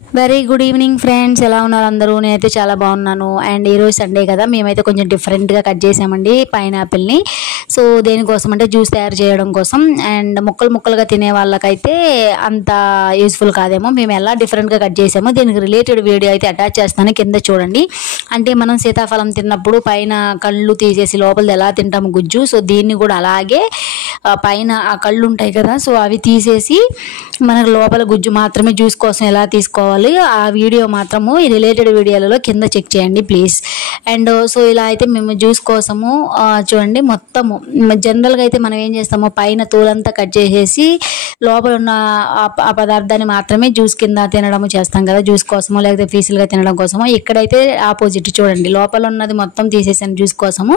Very good evening friends, ఎలా ఉన్నారు అందరూ? నేనైతే చాలా బాగున్నాను. అండ్ ఈరోజు సండే కదా, మేమైతే కొంచెం డిఫరెంట్గా కట్ చేసామండి పైనాపిల్ని. సో దేనికోసం అంటే జ్యూస్ తయారు చేయడం కోసం. అండ్ ముక్కలు ముక్కలుగా తినే వాళ్ళకైతే అంత యూస్ఫుల్ కాదేమో, మేము ఎలా డిఫరెంట్గా కట్ చేసామో దీనికి రిలేటెడ్ వీడియో అయితే అటాచ్ చేస్తాను, కింద చూడండి. అంటే మనం సీతాఫలం తిన్నప్పుడు పైన కళ్ళు తీసేసి లోపల ఎలా తింటాము గుజ్జు, సో దీన్ని కూడా అలాగే పైన ఆ కళ్ళు ఉంటాయి కదా, సో అవి తీసేసి మనకు లోపల గుజ్జు మాత్రమే జ్యూస్ కోసం ఎలా తీసుకోవాలి ఆ వీడియో మాత్రము ఈ రిలేటెడ్ వీడియోలలో కింద చెక్ చేయండి ప్లీజ్. అండ్ సో ఇలా అయితే మేము జ్యూస్ కోసము చూడండి, మొత్తము జనరల్గా అయితే మనం ఏం చేస్తాము, పైన తోలంతా కట్ చేసేసి లోపల ఉన్న ఆ పదార్థాన్ని మాత్రమే జ్యూస్ కింద తినడము చేస్తాం కదా, జ్యూస్ కోసము లేకపోతే పీసులుగా తినడం కోసము. ఇక్కడైతే ఆపోజిట్ చూడండి, లోపల ఉన్నది మొత్తం తీసేసాను జ్యూస్ కోసము,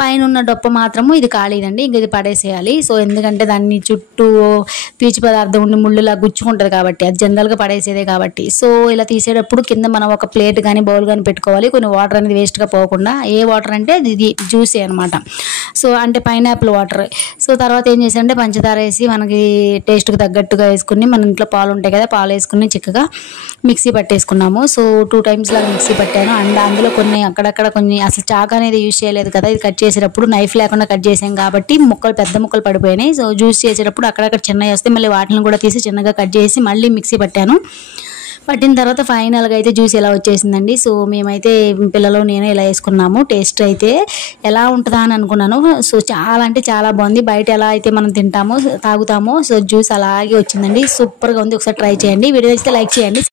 పైన ఉన్న డొప్ప మాత్రము ఇది ఖాళీదండి, ఇంక ఇది పడేసేయాలి. సో ఎందుకంటే దాన్ని చుట్టూ పీచు పదార్థం ఉండి ముళ్ళులా గుచ్చుకుంటుంది కాబట్టి, అది జనరల్గా పడేసేదే కాబట్టి. సో ఇలా తీసేటప్పుడు కింద మనం ఒక ప్లేట్ కానీ బౌల్ కానీ పెట్టుకోవాలి, కొన్ని వాటర్ అనేది వేస్ట్గా పోకుండా. ఏ వాటర్ అంటే ఇది జ్యూసే అనమాట, సో అంటే పైనాపిల్ వాటర్. సో తర్వాత ఏం చేశానంటే పంచదార వేసి మనకి టేస్ట్కి తగ్గట్టుగా వేసుకుని, మన ఇంట్లో పాలు ఉంటాయి కదా, పాలు వేసుకుని చక్కగా మిక్సీ పట్టేసుకున్నాము. సో 2 times లాగా మిక్సీ పట్టాను. అండ్ అందులో కొన్ని అక్కడక్కడ కొన్ని అసలు చాకు అనేది యూజ్ చేయలేదు కదా, ఇది కట్ చేసేటప్పుడు నైఫ్ లేకుండా కట్ చేసాం కాబట్టి ముక్కలు పెద్ద ముక్కలు పడిపోయినాయి. సో జ్యూస్ చేసేటప్పుడు అక్కడక్కడ చిన్నవి వస్తే మళ్ళీ వాటిని కూడా తీసి చిన్నగా కట్ చేసి మళ్ళీ మిక్సీ పట్టాను. పట్టిన తర్వాత ఫైనల్గా అయితే జ్యూస్ ఎలా వచ్చేసిందండి. సో మేమైతే పిల్లలు నేను ఇలా వేసుకున్నాము. టేస్ట్ అయితే ఎలా ఉంటుందా అని అనుకున్నాను. సో చాలా అంటే చాలా బాగుంది. బయట ఎలా అయితే మనం తింటామో తాగుతామో సో జ్యూస్ అలాగే వచ్చిందండి, సూపర్గా ఉంది. ఒకసారి ట్రై చేయండి. వీడియో నచ్చితే లైక్ చేయండి.